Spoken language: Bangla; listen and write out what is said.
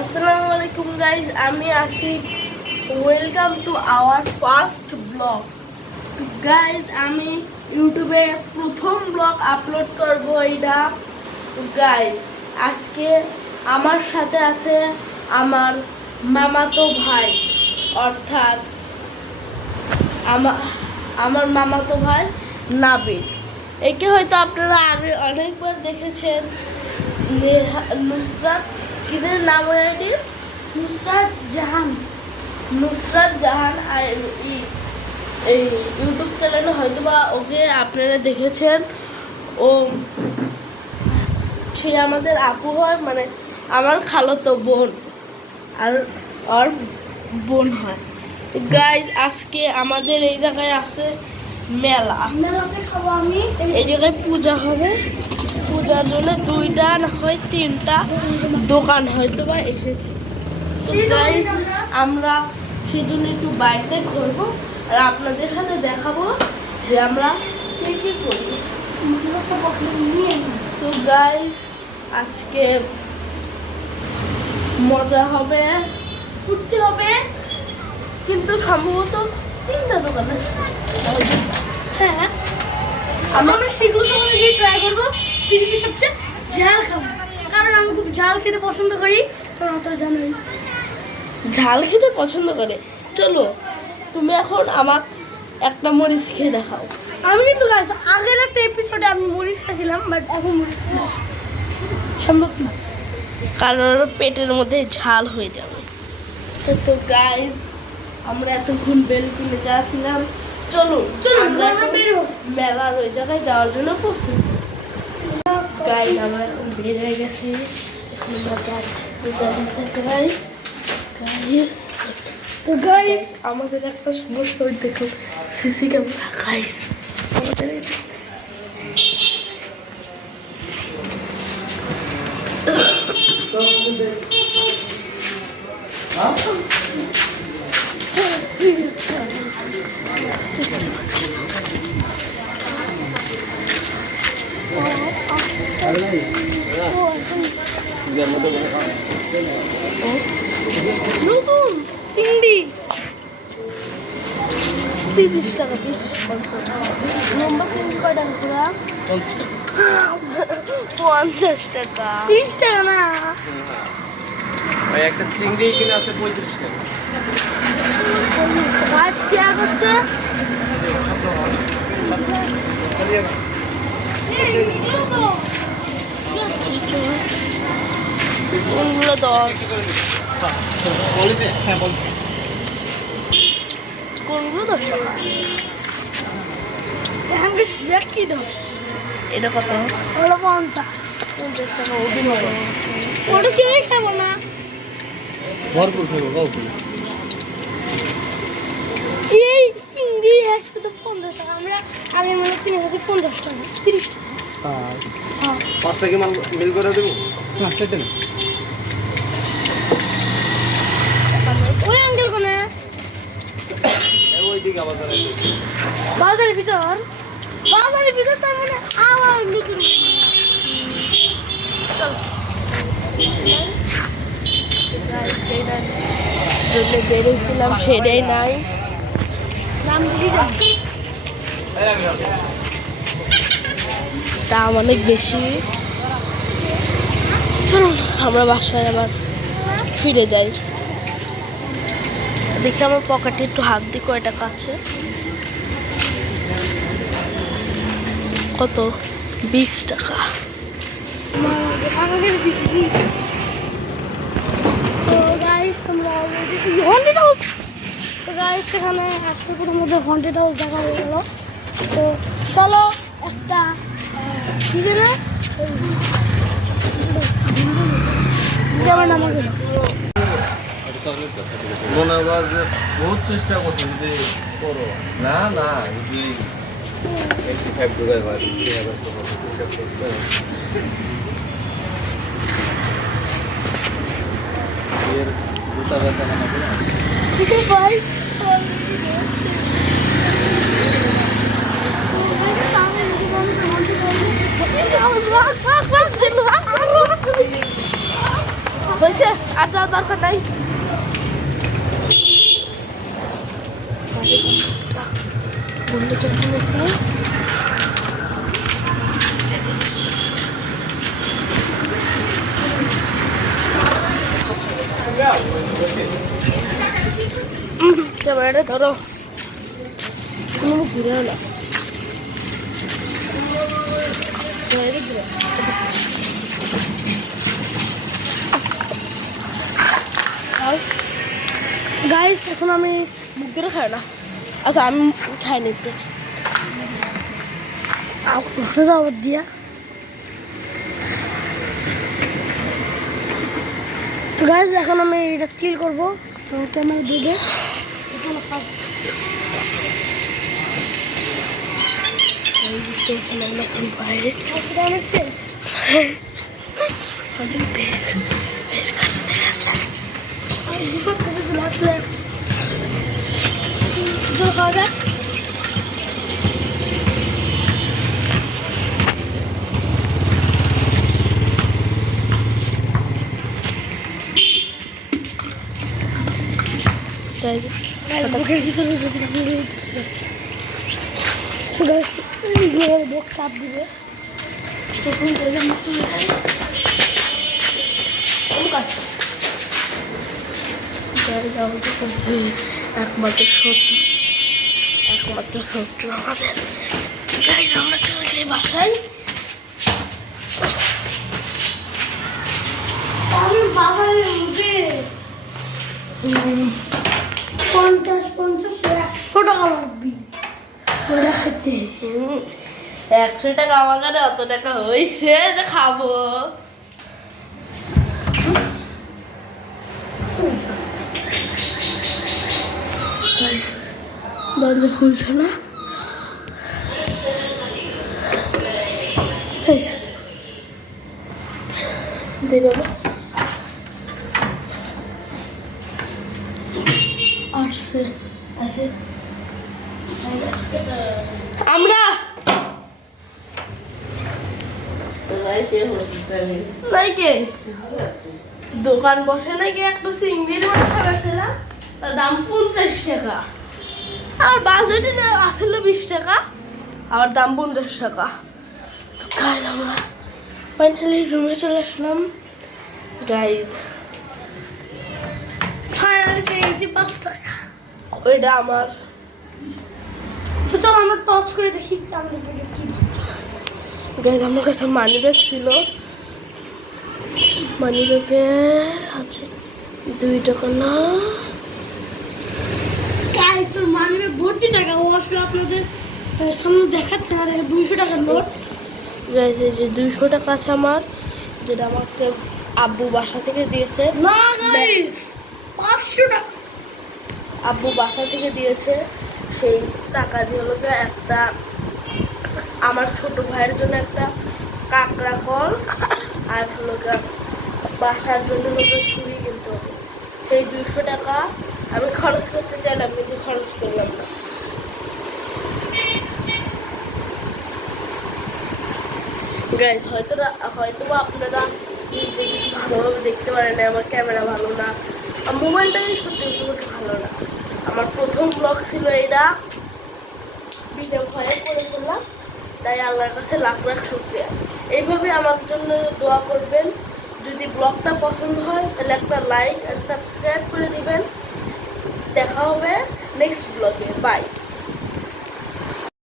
আসসালামু আলাইকুম গাইজ, আমি Ashik. Welcome to our first blog. তো গাইজ, আমি ইউটিউবে প্রথম ব্লগ আপলোড করব এটা। তো গাইজ, আজকে আমার সাথে আছে আমার মামাতো ভাই, অর্থাৎ আমার মামাতো ভাই নাবিল। একে হয়তো আপনারা আগে অনেকবার দেখেছেন। নুসরাত কিসের নাম আইডি? নুসরাত জাহান আর এই ইউটিউব চ্যানেলে হয়তো বা ওকে আপনারা দেখেছেন। ও সে আমাদের আপু হয়, মানে আমার খালাতো বোন, আর ওর বোন হয়। তো গাইজ, আজকে আমাদের এই জায়গায় আছে মেলাতে খাবো আমি। এই জায়গায় পূজা হবে। পূজার জন্য 2টা না হয় 3টা দোকান হয়তো বা এসেছে। তো গাইজ, আমরা সেজন্য একটু বাইরে ঘুরবো আর আপনাদের সাথে দেখাবো যে আমরা কি কি করি। তো গাইজ, আজকে মজা হবে, ফুটতে হবে, কিন্তু সম্ভবত 3টা দোকান আছে। হ্যাঁ, আমরা সেগুলো দোকানে গিয়ে ট্রাই করবো পৃথিবীর সবচেয়ে ঝাল খাবার, কারণ আমি খুব ঝাল খেতে পছন্দ করি। তোমরা তো জানোই ঝাল খেতে পছন্দ করে। চলো, তুমি এখন আমার একটা মরিচ খেয়ে দেখাও। আমি কিন্তু আগের একটা এপিসোডে আমি মরিচ খেয়েছিলাম, বাট এখন মরিচ সম্ভব না, কারণ ওর পেটের মধ্যে ঝাল হয়ে যাবে। তো গাইজ, আমরা এতক্ষণ বেলকুনিতে যাচ্ছিলাম। চলো আমরা মেলার ওই জায়গায় যাওয়ার জন্য প্রস্তুত। গাইজ, আমরা এখন বের হয়ে গেছি। এখন আমরা যাচ্ছি। তো গাইজ, আমাদের একটা সমস্যা ওই দেখো, সিসি ক্যামেরা। গাইজ, আমাদের নতুন চিংড়ি 30 টাকা পিস। লম্বা চিংড়ি কয় টাকা পুরা? 50 টাকা। 30 টাকা না ভাই, একটা চিংড়ি কিনে আছে 35 টাকা। আচ্ছা, করতে কোনগুলো 10? কোনগুলো 10 টাকা? কি 10? এটা কত? হলো 50 টাকা। ওটা কে খাবো না, ভরপুর খাবো কাউকে। এই চিংড়ি একসাথে 50 টাকা। আমরা আগে মানে কিনে গেছি 50 টাকা, 30 টাকা। হ্যাঁ, 5 টাকা মিল করে দেবো। 5 টাকা না, ওই আঙ্কেল কোনে? ওইদিকে আবার বাজারের ভিতর তার মানে আবার নতুন। বেরিয়েছিলাম, সেটাই নাই। দাম অনেক বেশি। চলুন আমরা বাসায় আবার ফিরে যাই। দেখি আমার পকেটে একটু হাত দিই, কয় টাকা আছে। কত? 20 টাকা। তো গাইস, আমরা হন্টেড হাউস। তো গাইস, সেখানে একটা কোথার মধ্যে হন্টেড হাউস দেখা হয়ে গেল। তো চলো একটা কি যেন নাম গেল। মনে হয় যে বহুত চেষ্টা করছি যদি করো না না, যদি 85 ডলার হয় 3000 টাকা এর দুটা ব্যথা না ভাই, হয়েছে। আর যাওয়ার দরকার নাই। বন্ধুটা কিনেছে। ক্যামেরাটা ধরো, ঘুরেও না গাইস। এখন আমি মুখ ধরে খাই না। আচ্ছা আমি খাই নি একটু আমার দিয়া। গাইস এখন আমি এটা চিল করবো, তো ক্যামেরা দেবে এখন বাইরে অনেক টেস্ট। খাওয়া যায়। বুকের ভিতরে যদি চাপ দিবে তখন একমাত্র শত্রু, একমাত্র শত্রু আমাদের। আমরা চলে যাই বাসায়। আমি বাজারে উঠে 50-50 100 টাকা লাগবে ওটা খেতে। 100 টাকা আমার কাছে অত টাকা হয়েছে যে খাবো। দরজা খুলছে না। আসছে আসে আমরা দোকান বসে নাকি একটা চিংড়ির মাছ খাবেছিলাম, তার দাম 50 টাকা। আর বাজেটে আসছিল 20 টাকা, আর দাম 50 টাকা। তো গাইজ আমরা ফাইনালি রুমে চলে আসলাম। গাইজ ফাইনালি পেয়েছি 5 টাকা, ওইটা আমার। তো চল আমরা টচ করে দেখি আমাদের থেকে কি। গাইজ আমার কাছে মানি ব্যাগ ছিল, মানি ব্যাগে আছে 2 টাকা না। গাইজ ওর মানি ব্যাগ ভর্তি টাকা। ও আসলে আপনাদের সামনে দেখাচ্ছে না, 200 টাকার নোট। গাইজ এই যে 200 টাকা আছে আমার, যেটা আমাকে আব্বু বাসা থেকে দিয়েছে। না গাইজ 500 টাকা আব্বু বাসা থেকে দিয়েছে। সেই টাকা দিয়ে হলো একটা আমার ছোট ভাইয়ের জন্য একটা কাঁকড়া কল, আর হলো বাসার জন্য হলো ছুরি কিনতে হবে। সেই 200 টাকা আমি খরচ করতে চাইলাম, কিন্তু খরচ করলাম না। গাইজ হয়তো আপনারা কিছু ভালোভাবে দেখতে পারেন না, আমার ক্যামেরা ভালো না, আর মোবাইলটাই সত্যি খুব ভালো না। আমার প্রথম ব্লগ ছিল এটা, ভিডিও ভয়ে করে ফেললাম, তাই আল্লাহর কাছে লাখ লাখ শুকরিয়া। এইভাবে আমার জন্য দোয়া করবেন। যদি ব্লগটা পছন্দ হয় তাহলে একটা লাইক আর সাবস্ক্রাইব করে দিবেন। দেখা হবে নেক্সট ব্লগে। বাই।